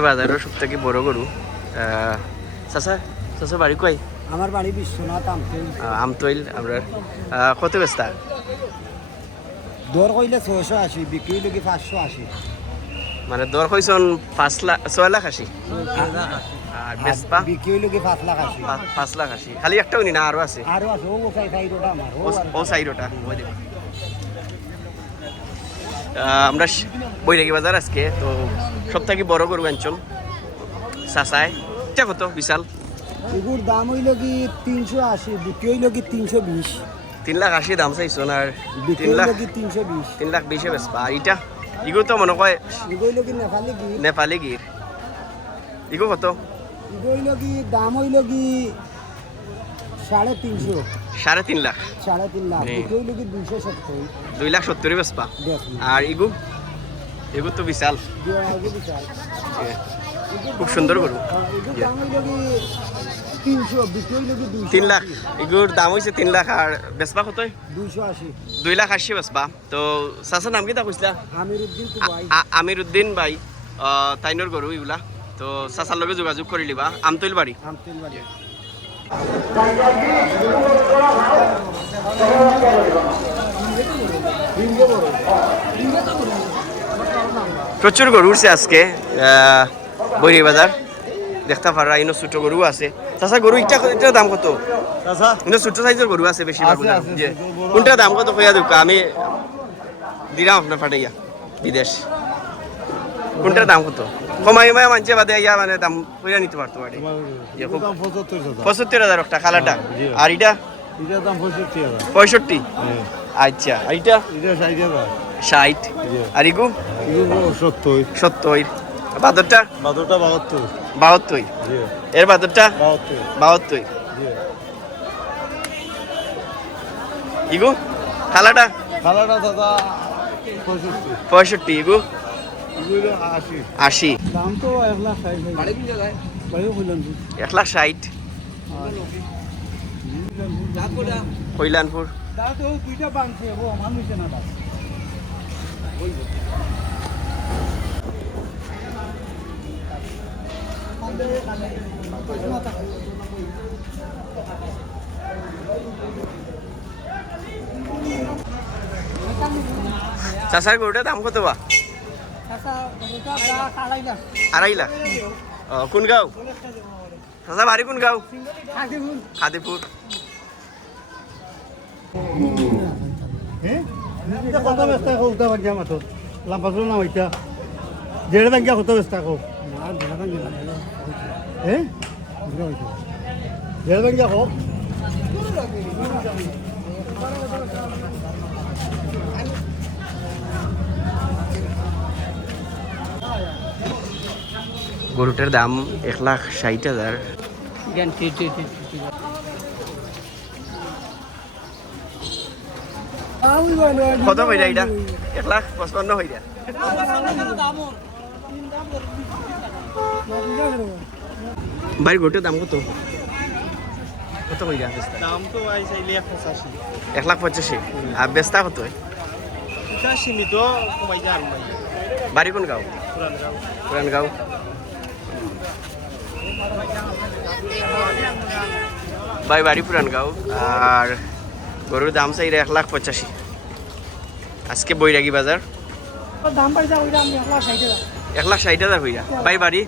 আজকে বাজারের সব থেকে বড় গরু। চাচা চাচা বাড়ি কই? আমার বাড়ি বিশ্বনাথ আমতৈল। আমতৈল আপনার কত বেস্তা? দর কইলে 680, বিক্রি লগি 580। মানে দর কইছন 6,80,000 আর বেসপা বিক্রি লগি 580। 5,80,000 খালি একটাও নি না আরো আছে? আরো আছে, ও সাইডটা আমার ও সাইডটা ওই দেখো। আমরা বৈরাগী বাজার আজকে তো সব থেকে বড় গরু অঞ্চল চাচায় এটা কত বিশাল? এগুর দাম হইল কি 380, বিক্রি হইল কি 320। 3,80,000 দাম চাইছো আর বিক্রি হইল কি 320। 3,20,000 বেসপা। আর এটা এগুলো তো মনে হয় এগুলো হইল কি নেপালি গির। নেপালি গির। এগুলো কত? এগুলো হইল কি দাম হইল কি 350। 3.5 লাখ। 3.5 লাখ। বিক্রি হইল কি 270। 2,70,000 বেসপা। দেখুন আর এগুলো তো বিশাল, খুব সুন্দর গরু। এগুর দাম হইল কি 300, বিক্রি হইল কি 200। 3 লাখ। এগুলোর দাম হয়েছে 3 লাখ আর বেসপা কত? 280। 2,80,000 বেসপা। তো চাচার নাম কি তা কইছিলা? আমিরউদ্দিন তো ভাই। আমিরউদ্দিন ভাই। তাইনোর গরু এগুলা। তো চাচার লগে যোগাযোগ করে লিবা। আমতৈল বাড়ি। আমতৈল বাড়ি। প্রচুর গরু উঠছে আজকে বৈরাগী বাজার। দেখতে পারা ইনো ছোট গরু আছে। চাচা গরু এটার দাম কত? ইনো ছোট সাইজের গরু আছে বেশিরভাগ। কোনটা দাম কত কইয়া দেখ, আমি দিলাম আপনার ফাটাইয়া বিদেশ। কোনটার দাম কত? কমাই মানছে বাদে ইয়া মানে দাম কইয়া নিতে পারতো বাড়ি। 75,000 একটা কালাটা। আর এটা? এটার দাম 65,000। 65? আচ্ছা। আর এটা? 60। আর ইগু? 70। বাদরটা? 72। এর বাদরটা? 72। ইগু খালাটা? দাদা 65। ইগু 80। দাম তো 1,60,000। 1,60,000। কইলানপুর। দাও তো দুইটা বাংছে ও আমার নিচে না দাও। চাচার গরুটার দাম কত বা? আচ্ছা ওটা দা 2.5 লাখ। 2.5 লাখ। কোন গাঁও? চাচা বাড়ি কোন গাঁও? খাদিমুল। খাদিপুর। কত ব্যস্তা কৌতা বাঙ্গা মাথো লাম্পাসুর নাম হইতা দেড় বাঙ্গা কত ব্যস্তা কো না দেড় বাঙ্গা না। হ্যাঁ দেড় বাঙ্গা কো। গরুটার দাম 1,60,000। কত হইরা এটা? 1,55,000 হইরা। ভাই গরুটার দাম কত? কত হইরা? দাম তো আই চাইলে 85। 1,85,000। আর বেস্তা কত? এটা সীমিত কমাই যা আর বাড়ি কোন গাঁও? পুরান গাঁও। ভাই বাড়ি পুরান গাঁও। আর গরুর দাম চাই 1,85,000 আজকে বৈরাগী বাজার। দাম পাই যাও ওইটা আমি 1,60,000। 1,60,000 হইরা। ভাই বাড়ি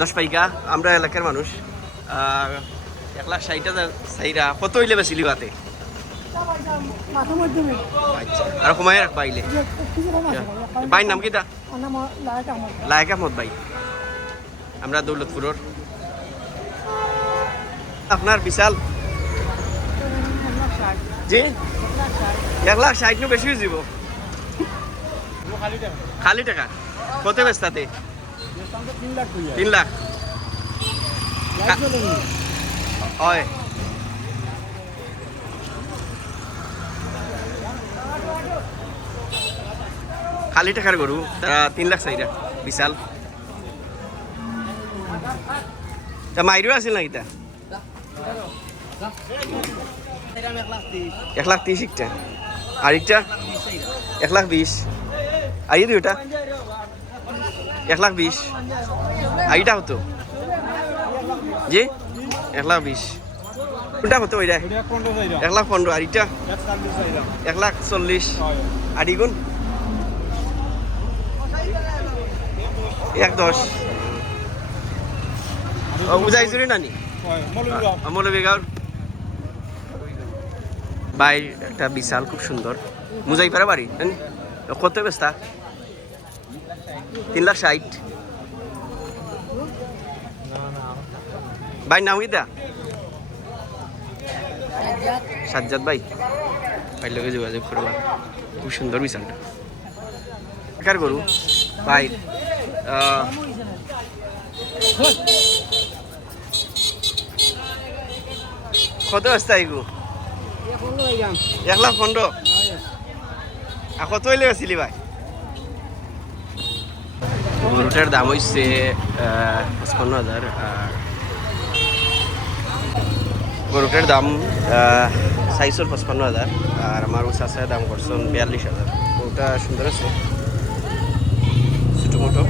10 পাইকা। আমরা এলাকার মানুষ। 1,60,000 চাইরা কত হইলে বেশি লিবাতে? মাথার মধ্যে আচ্ছা আর কমাই রাখ পাইলে। ভাইয়ের নাম কিটা? লায়েক আহমদ ভাই। আমরা দৌলতপুরের। আপনার বিশাল জি 1,60,000 নু বেশি হয়ে যাব। খালি টাকা কত বেচতাতে? 3 লাখ। হয় খালি টাকার গরু তারা 3 লাখ চাইরা বিশাল। তা মাইরও আছিল না এটা? 1,30,000 একটা। আর একটা 1,20,000। আর এই দুইটা 1,20,000 আর এটা হতো জি 1,20,000 কোনটা হতো ওইটা 1,15,000 আর এটা 1,40,000 আর ইগুন 1,10,000 উজাইজুরি নানি মৌলভীগাঁও ভাই একটা বিশাল খুব সুন্দর মুজাইপাড়া বাড়ি কত বেস্তা 3,60,000 ভাই নাম কিটা সাজ্জাদ ভাই ভাই লোকে যোগাযোগ করবা খুব সুন্দর বিশালটা কার গরু ভাই কত বেস্তা এগু 1,15,000 আর কত হইলে আসিলি ভাই গরুটার দাম হচ্ছে 55,000 আর গরুটার দাম চাইছর 55,000 আর আমার চাষা দাম করছেন 42,000 গরুটা সুন্দর আছে ছোটো মোটো